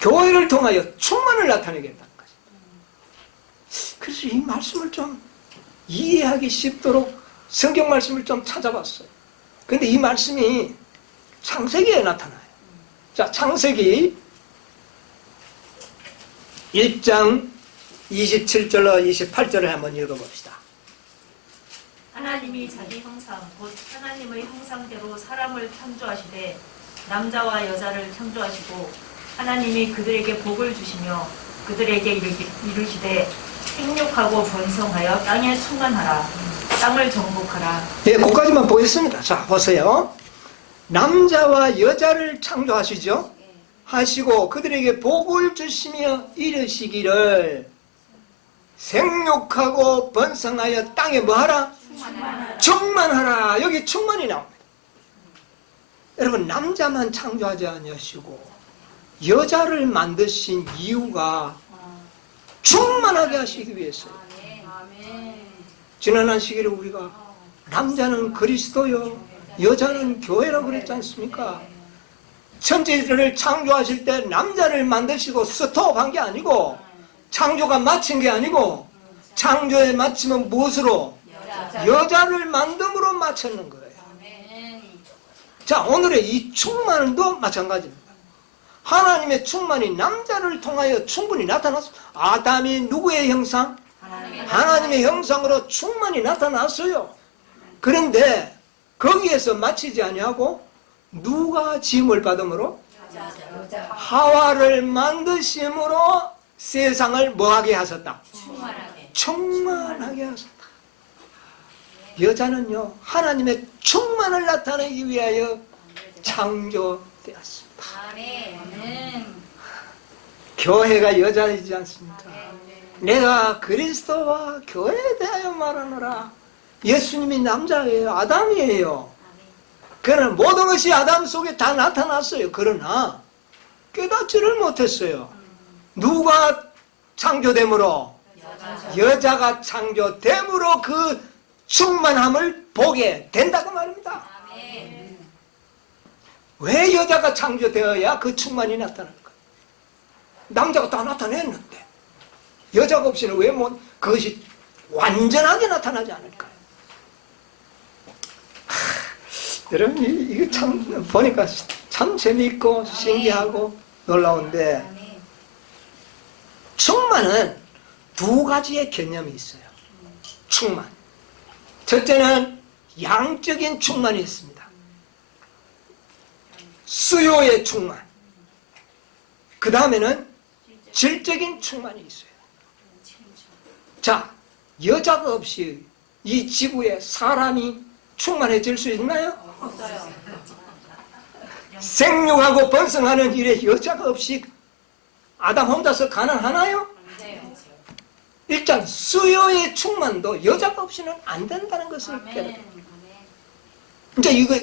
교회를 통하여 충만을 나타내겠다는 거죠. 그래서 이 말씀을 좀 이해하기 쉽도록 성경 말씀을 좀 찾아봤어요. 그런데 이 말씀이 창세기에 나타나요. 자, 창세기 1장 27절로 28절을 한번 읽어봅시다. 하나님이 자기 형상 곧 하나님의 형상대로 사람을 창조하시되 남자와 여자를 창조하시고 하나님이 그들에게 복을 주시며 그들에게 이르시되 생육하고 번성하여 땅에 충만하라 땅을 정복하라. 예, 거기까지만 보겠습니다. 자, 보세요. 남자와 여자를 창조하시죠. 하시고 그들에게 복을 주시며 이르시기를 생육하고 번성하여 땅에 뭐하라? 충만하라. 여기 충만이 나옵니다. 여러분, 남자만 창조하지 아니하시고 여자를 만드신 이유가 충만하게 하시기 위해서요. 지난한 시기를 우리가 남자는 그리스도요, 여자는 교회라고 그랬지 않습니까? 천지를 창조하실 때 남자를 만드시고 스톱한 게 아니고, 창조가 마친 게 아니고, 창조의 마침은 무엇으로? 여자를 만듦으로 마쳤는 거예요. 자, 오늘의 이 충만도 마찬가지입니다. 하나님의 충만이 남자를 통하여 충분히 나타났습니다. 아담이 누구의 형상? 하나님의 형상으로 충만히 나타났어요. 그런데 거기에서 마치지 아니하고 누가 지음을 받음으로? 하와를 만드심으로 세상을 뭐하게 하셨다? 충만하게 하셨다. 여자는요, 하나님의 충만을 나타내기 위하여 창조되었습니다. 교회가 여자이지 않습니까? 내가 그리스도와 교회에 대하여 말하노라. 예수님이 남자예요. 아담이에요. 그러나 모든 것이 아담 속에 다 나타났어요. 그러나 깨닫지를 못했어요. 누가 창조됨으로? 여자가 창조됨으로 그 충만함을 보게 된다고 말입니다. 왜 여자가 창조되어야 그 충만이 나타날까? 남자가 다 나타냈는데 여자가 없이는 왜 그것이 완전하게 나타나지 않을까요? 여러분, 이거 참 보니까 참 재미있고 신기하고 놀라운데, 충만은 두 가지의 개념이 있어요. 충만. 첫째는 양적인 충만이 있습니다. 수요의 충만. 그 다음에는 질적인 충만이 있어요. 자, 여자가 없이 이 지구에 사람이 충만해질 수 있나요? 없어요. 생육하고 번성하는 일에 여자가 없이 아담 혼자서 가능하나요? 일단 수요의 충만도 여자가 없이는 안 된다는 것을 깨달아요. 이제 이거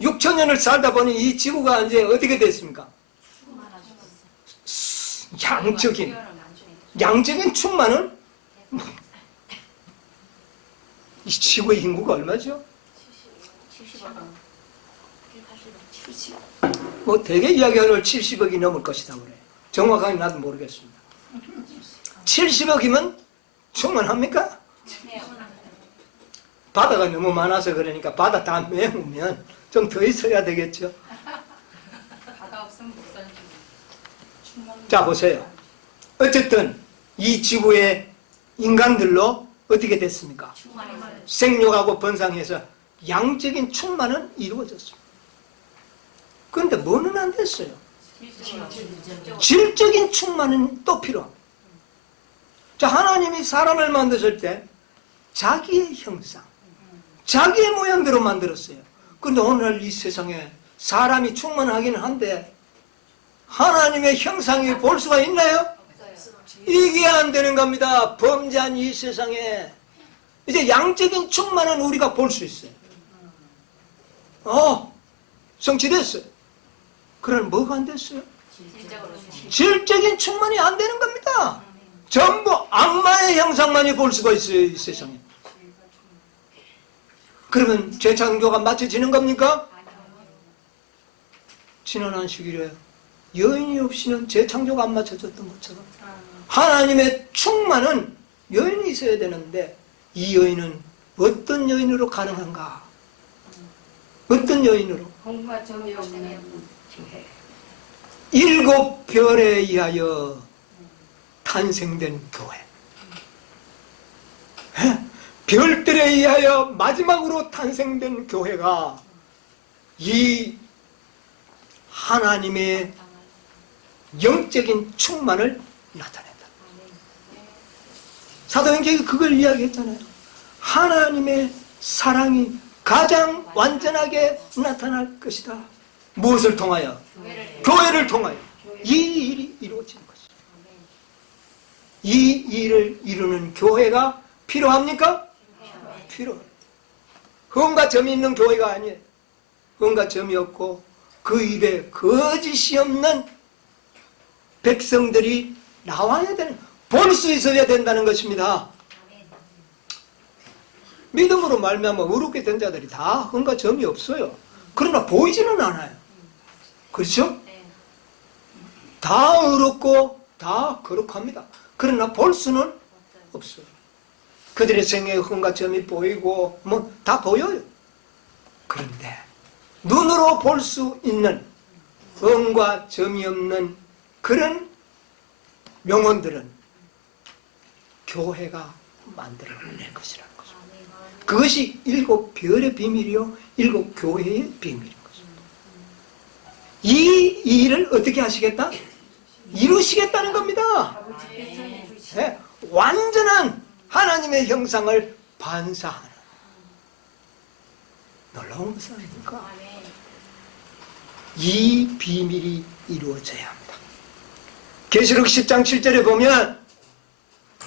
6천년을 살다 보니 이 지구가 이제 어떻게 됐습니까? 양적인 충만은 이 지구의 인구가 얼마죠? 뭐 대개 이야기하는 70억이 넘을 것이다 그래. 정확하게 나도 모르겠습니다. 70억이면 충만합니까? 바다가 너무 많아서 그러니까 바다 다 메우면 좀 더 있어야 되겠죠. 바다 없으면 못 살지. 자, 보세요. 어쨌든 이 지구의 인간들로 어떻게 됐습니까? 생육하고 번성해서 양적인 충만은 이루어졌습니다. 그런데 뭐는 안 됐어요? 질적인 충만은 또 필요합니다. 자, 하나님이 사람을 만드실 때 자기의 형상, 자기의 모양대로 만들었어요. 그런데 오늘 이 세상에 사람이 충만하기는 한데 하나님의 형상이 볼 수가 있나요? 이게 안 되는 겁니다. 범죄한 이 세상에 이제 양적인 충만은 우리가 볼 수 있어요. 성취됐어요. 그럼 뭐가 안 됐어요? 질적인 충만이 안 되는 겁니다. 전부 악마의 형상만이 볼 수가 있어요, 이 세상에. 그러면 재창조가 맞춰지는 겁니까? 지난한 시기에 여인이 없이는 재창조가 안 맞춰졌던 것처럼 하나님의 충만은 여인이 있어야 되는데 이 여인은 어떤 여인으로 가능한가? 어떤 여인으로? 공부가 점이 없는 교회. 7별에 의하여 탄생된 교회. 별들에 의하여 마지막으로 탄생된 교회가 이 하나님의 영적인 충만을 나타낸다. 사도행전이 그걸 이야기했잖아요. 하나님의 사랑이 가장 완전하게 나타날 것이다. 무엇을 통하여? 교회를 통하여 이 일이 이루어지는 것이죠. 이 일을 이루는 교회가 필요합니까? 필요해요. 흠과 점이 있는 교회가 아니에요. 흠과 점이 없고 그 입에 거짓이 없는 백성들이 나와야 되는, 볼 수 있어야 된다는 것입니다. 믿음으로 말미암아 의롭게 된 자들이 다 흠과 점이 없어요. 그러나 보이지는 않아요. 그렇죠? 다 의롭고 다 거룩합니다. 그러나 볼 수는 없어요. 그들의 생애에 흠과 점이 보이고 뭐 다 보여요. 그런데 눈으로 볼 수 있는 흠과 점이 없는 그런 명언들은 교회가 만들어낼 것이라는 거죠. 그것이 일곱 별의 비밀이요, 일곱 교회의 비밀인 것입니다. 이 일을 어떻게 하시겠다? 이루시겠다는 겁니다. 네, 완전한 하나님의 형상을 반사하는 놀라운 것은 아닙니까? 이 비밀이 이루어져야 합니다. 계시록 10장 7절에 보면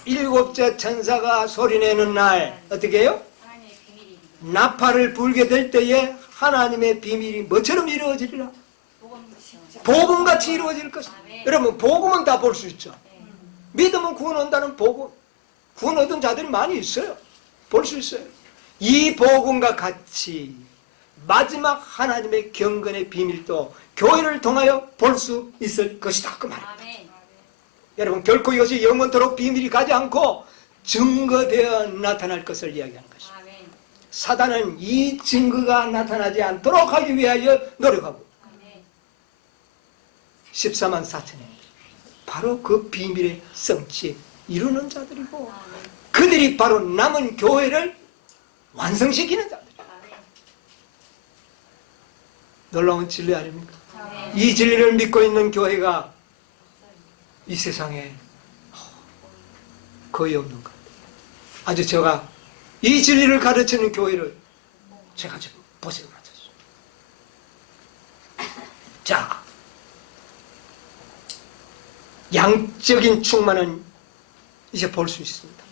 일곱째 천사가 소리내는 날 어떻게 해요? 나팔을 불게 될 때에 하나님의 비밀이 뭐처럼 이루어지리라? 복음같이 이루어질 것입니다. 여러분, 복음은 다 볼 수 있죠. 믿음은 구원 온다는 복음, 구원 얻은 자들이 많이 있어요. 볼 수 있어요. 이 복음과 같이 마지막 하나님의 경건의 비밀도 교회를 통하여 볼 수 있을 것이다, 그 말입니다. 여러분, 결코 이것이 영원토록 비밀이 가지 않고 증거되어 나타날 것을 이야기하는 것입니다. 사단은 이 증거가 나타나지 않도록 하기 위하여 노력하고 14만 4천이 바로 그 비밀의 성취에 이루는 자들이고 그들이 바로 남은 교회를 완성시키는 자들이에요. 놀라운 진리 아닙니까? 이 진리를 믿고 있는 교회가 이 세상에 거의 없는 것 같아요. 아주 제가 이 진리를 가르치는 교회를 제가 지금 보세요 맞췄어요. 자, 양적인 충만은 이제 볼 수 있습니다.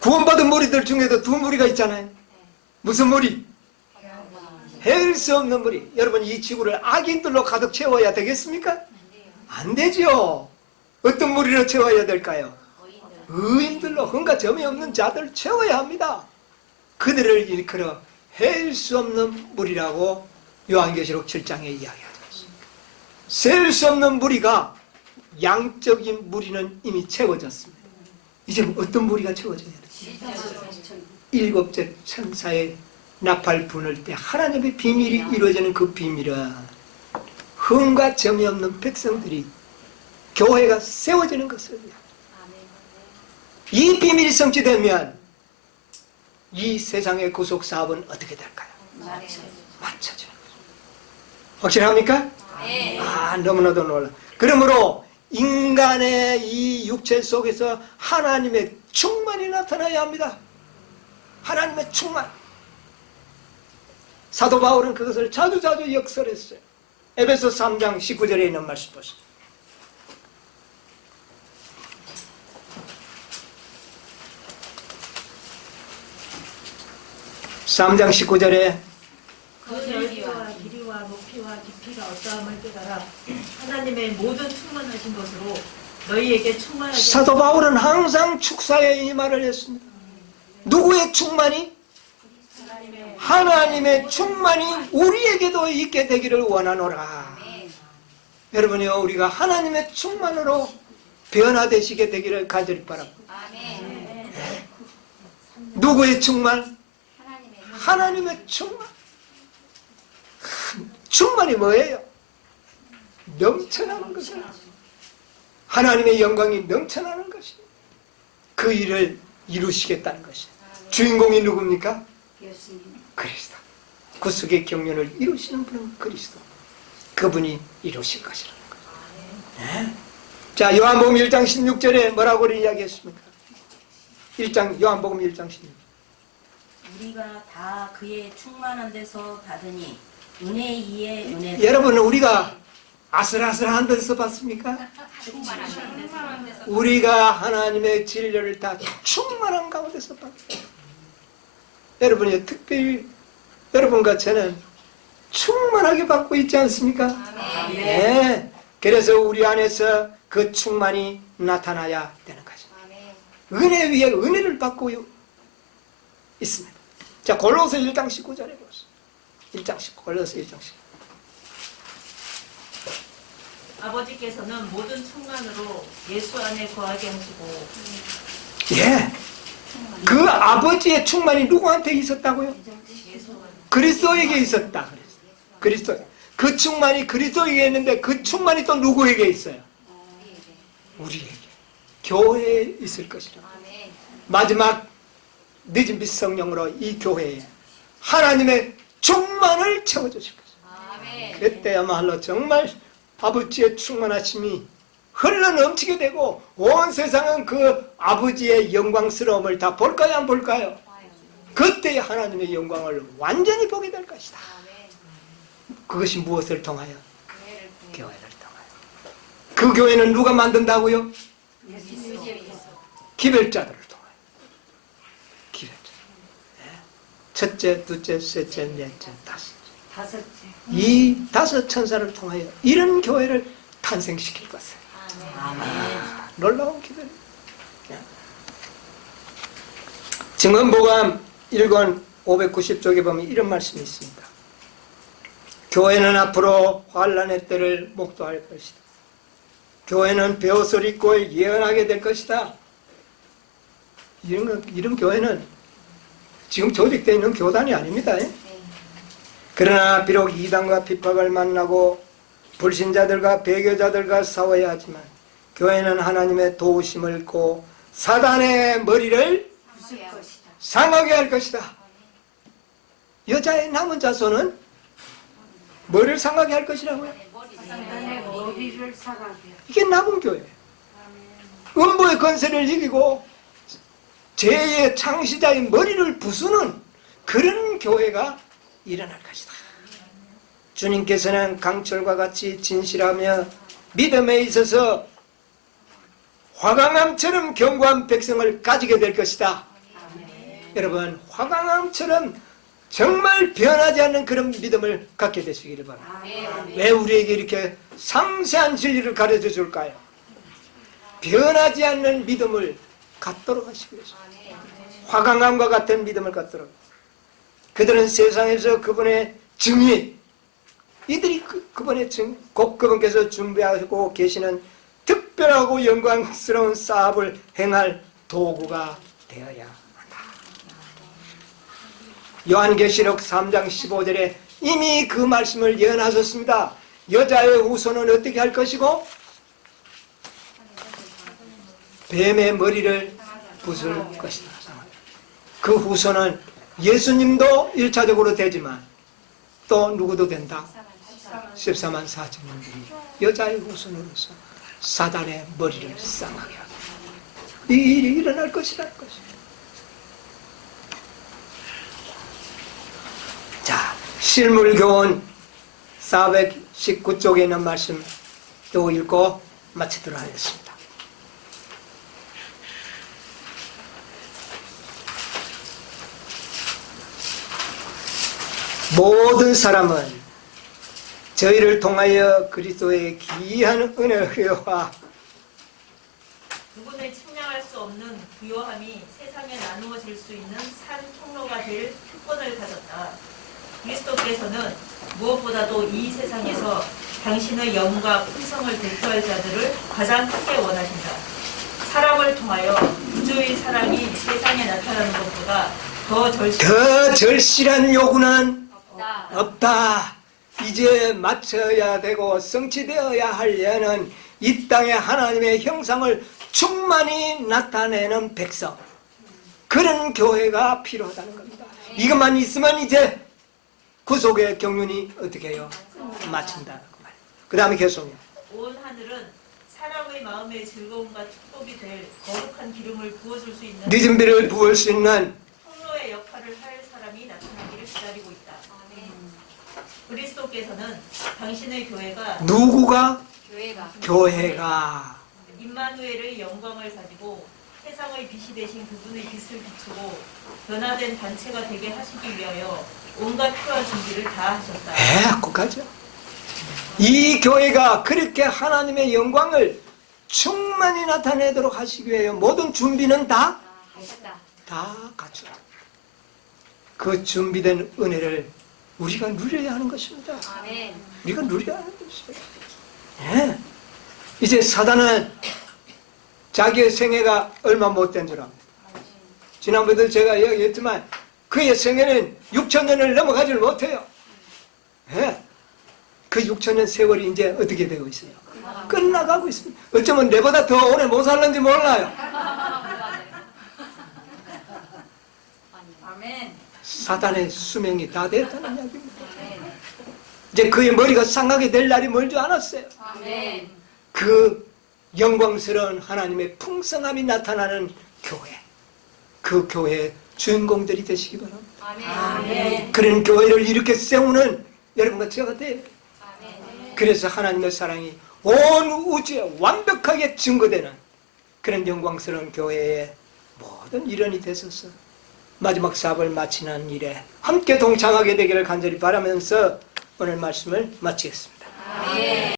구원받은 무리들 중에도 두 무리가 있잖아요. 무슨 무리? 헤일 수 없는 무리. 여러분, 이 지구를 악인들로 가득 채워야 되겠습니까? 안 되죠. 어떤 무리로 채워야 될까요? 의인들로, 흠과 점이 없는 자들 채워야 합니다. 그들을 일컬어 헤일 수 없는 무리라고 요한계시록 7장에 이야기하고 있습니다. 셀 수 없는 무리가, 양적인 무리는 이미 채워졌습니다. 이제 어떤 무리가 채워져야 돼요? 일곱째 천사의 나팔 부를 때 하나님의 비밀이 이루어지는 그 비밀은 흠과 점이 없는 백성들이 교회가 세워지는 것을, 이 비밀이 성취되면 이 세상의 구속 사업은 어떻게 될까요? 맞춰지는 거죠. 확실합니까? 네. 아, 너무나도 놀라. 그러므로 인간의 이 육체 속에서 하나님의 충만이 나타나야 합니다. 하나님의 충만. 사도 바울은 그것을 자주자주 역설했어요. 에베소 3장 19절에 있는 말씀 보시죠. (3장 19절에) 그 넓이와 길이와 높이와 깊이가 어떠함을 깨달아 하나님의 모든 충만하신 것으로 너희에게 충만하게 사도 바울은 항상 축사에 이 말을 했습니다. 누구의 충만이? 하나님의 충만이 우리에게도 있게 되기를 원하노라. 여러분이요, 우리가 하나님의 충만으로 변화되시게 되기를 간절히 바랍니다. 누구의 충만? 하나님의 충만. 충만이 뭐예요? 넘쳐나는 것이에요. 하나님의 영광이 넘쳐나는 것이에요. 그 일을 이루시겠다는 것이에요. 주인공이 누굽니까? 그리스도. 구속의 경륜을 이루시는 분은 그리스도. 그분이 이루실 것이라는 거예요. 네. 자, 요한복음 1장 16절에 뭐라고 이야기했습니까? 요한복음 1장 16절. 우리가 다 그의 충만한 데서 받으니 은혜 이에 은혜. 여러분 우리가 아슬아슬한 데서 봤습니까? 충만한 데서 우리가 하나님의 진리를 다 충만한 가운데서 봤어요. 여러분이 특별히 여러분과 저는 충만하게 받고 있지 않습니까? 네. 그래서 우리 안에서 그 충만이 나타나야 되는 거죠. 은혜 위에 은혜를 받고 있습니다. 자, 골로새 1장 19절에 보세요. 1장 19, 골로새 1장 19. 아버지께서는 모든 충만으로 예수 안에 거하게 하시고 예. 그 아버지의 충만이 누구한테 있었다고요? 예수 안에 그리스도에게 있었다. 그리스도. 그 충만이 그리스도에게 있는데 그 충만이 또 누구에게 있어요? 우리에게. 교회에 있을 것이라. 마지막 늦은 빛 성령으로 이 교회에 하나님의 충만을 채워주실 것이다. 그때야말로 정말 아버지의 충만하심이 흘러넘치게 되고 온 세상은 그 아버지의 영광스러움을 다 볼까요 안 볼까요? 그때 하나님의 영광을 완전히 보게 될 것이다. 그것이 무엇을 통하여? 교회를 통하여. 그 교회는 누가 만든다고요? 기별자들을 통하여. 기별자. 첫째, 둘째, 셋째, 넷째, 다섯째. 이 5 천사를 통하여 이런 교회를 탄생시킬 것을. 놀라운 기도입니다. 증언보감 1권 590쪽에 보면 이런 말씀이 있습니다. 교회는 앞으로 환란의 때를 목도할 것이다. 교회는 베옷을 입고 예언하게 될 것이다. 이런 교회는 지금 조직되어 있는 교단이 아닙니다. 그러나 비록 이단과 핍박을 만나고 불신자들과 배교자들과 싸워야 하지만 교회는 하나님의 도우심을 입고 사단의 머리를 상하게 할 것이다. 여자의 남은 자손은 머리를 상하게 할 것이라고요? 머리를 사가게. 이게 남은 교회예요. 음부의 권세를 이기고 죄의 창시자의 머리를 부수는 그런 교회가 일어날 것이다. 주님께서는 강철과 같이 진실하며 믿음에 있어서 화강암처럼 견고한 백성을 가지게 될 것이다. 여러분, 화강암처럼 정말 변하지 않는 그런 믿음을 갖게 되시기를 바랍니다. 왜 우리에게 이렇게 상세한 진리를 가르쳐 줄까요? 변하지 않는 믿음을 갖도록 하시기 위해서. 화강암과 같은 믿음을 갖도록. 그들은 세상에서 그분의 증인, 이들이 그분의 증인, 곧 그분께서 준비하고 계시는 특별하고 영광스러운 사업을 행할 도구가 되어야 한다. 요한계시록 3장 15절에 이미 그 말씀을 예언하셨습니다. 여자의 후손은 어떻게 할 것이고 뱀의 머리를 부술 것이다. 그 후손은 예수님도 1차적으로 되지만 또 누구도 된다. 14만 4천명들이 여자의 후손으로서 사단의 머리를 쌍하게 하고 이 일이 일어날 것이라는 것이에요. 자, 실물교훈 419쪽에 있는 말씀 또 읽고 마치도록 하겠습니다. 모든 사람은 저희를 통하여 그리스도의 귀한 은혜와 누구는 측량할 수 없는 부요함이 세상에 나누어질 수 있는 산 통로가 될 특권을 가졌다. 그리스도께서는 무엇보다도 이 세상에서 당신의 영과 풍성을 대표할 자들을 가장 크게 원하신다. 사람을 통하여 구주의 사랑이 세상에 나타나는 것보다 더 절실한 요구는 없다. 이제 마쳐야 되고 성취되어야 할 예는 이 땅에 하나님의 형상을 충만히 나타내는 백성, 그런 교회가 필요하다는 겁니다. 이것만 있으면 이제 구속의 경륜이 어떻게 해요? 마친다. 그 다음에 계속해요. 온 하늘은 사람의 마음의 즐거움과 축복이 될 거룩한 기름을 부어줄 수 있는 늦은 비를 부을 수 있는 통로의 역할을 할 사람이 나타나기를 기다리고 있다. 그리스도께서는 당신의 교회가 누구가? 교회가 교회가. 임마누엘의 영광을 가지고 세상의 빛이 되신 그분의 빛을 비추고 변화된 단체가 되게 하시기 위하여 온갖 필요한 준비를 다 하셨다. 끝까지요. 이 교회가 그렇게 하나님의 영광을 충만히 나타내도록 하시기 위하여 모든 준비는 다 하셨다. 갖췄다. 그 준비된 은혜를 우리가 누려야 하는 것입니다. 아멘. 우리가 누려야 하는 것이에요. 예. 이제 사단은 자기의 생애가 얼마 못 된 줄 압니다. 지난번에도 제가 이야기했지만 그의 생애는 6,000년을 넘어가지를 못해요. 예. 그 6,000년 세월이 이제 어떻게 되고 있어요? 끝나가고 있습니다. 어쩌면 내보다 더 오래 못 살는지 몰라요. 아멘. 사단의 수명이 다 됐다는 이야기입니다. 이제 그의 머리가 상하게 될 날이 멀지 않았어요. 아멘. 그 영광스러운 하나님의 풍성함이 나타나는 교회, 그 교회의 주인공들이 되시기 바랍니다. 아멘. 그런 교회를 이렇게 세우는 여러분과 제가 돼요. 아멘. 그래서 하나님의 사랑이 온 우주에 완벽하게 증거되는 그런 영광스러운 교회의 모든 일원이 되셔서 마지막 사업을 마치는 일에 함께 동참하게 되기를 간절히 바라면서 오늘 말씀을 마치겠습니다. 아멘.